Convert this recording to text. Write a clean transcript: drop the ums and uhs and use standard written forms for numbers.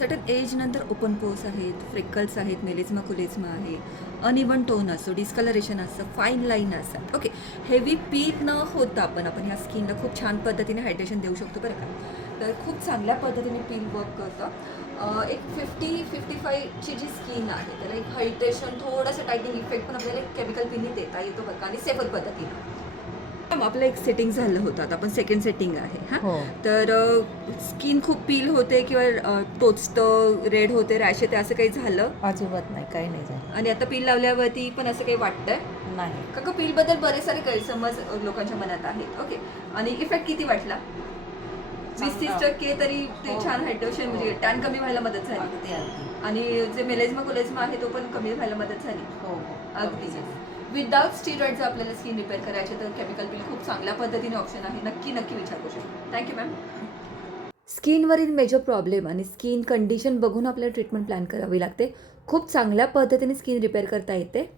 Certain age नंतर open pores आहेत, freckles आहेत, मेलिझमा कुलिझमा आहे, अनइवन टोन असतो, डिस्कलरेशन असतं, फाईन लाईन असतात. ओके, हेवी पील न होता आपण ह्या स्किनला खूप छान पद्धतीने हायड्रेशन देऊ शकतो बरं का. तर खूप चांगल्या पद्धतीने पील वर्क करतं. एक 50-55ची जी स्किन आहे त्याला एक हायड्रेशन थोडंसं टायटिंग इफेक्ट पण आपल्याला एक केमिकल पिनने देता येतो बरं का, आणि सेफर पद्धतीने. आपलं एक सेटिंग झालं होतं, आता आपण सेकंड सेटिंग आहे हां. हो. तर स्किन खूप पील होते किंवा टोचतं, रेड होते, रॅश येते, असं काही झालं? अजिबात नाही, काही नाही झालं. आणि आता पील लावल्यावरती पण असं काही वाटतंय नाही. का? का पीलबद्दल बरेच सारे गैरसमज लोकांच्या मनात आहेत. ओके, आणि इफेक्ट किती वाटला? 20-30% तरी ते हो. छान हायड्रेशन म्हणजे टॅन कमी व्हायला मदत झाली, अगदी अगदी. आणि जे मेलेझमा कोलेझमा आहे तो पण कमी व्हायला मदत झाली. हो हो अगदी. कमी झालं. विदाउट स्टिरॉइड जर आपल्याला स्किन रिपेअर करायचे तर केमिकल पील खूप चांगल्या पद्धतीने ऑप्शन आहे. नक्की नक्की विचार करू शकतो. Thank you ma'am. स्किनवरील मेजर प्रॉब्लेम आणि स्किन कंडिशन बघून आपल्याला ट्रीटमेंट प्लॅन करावी लागते. खूप चांगल्या पद्धतीने स्किन रिपेअर करता येते.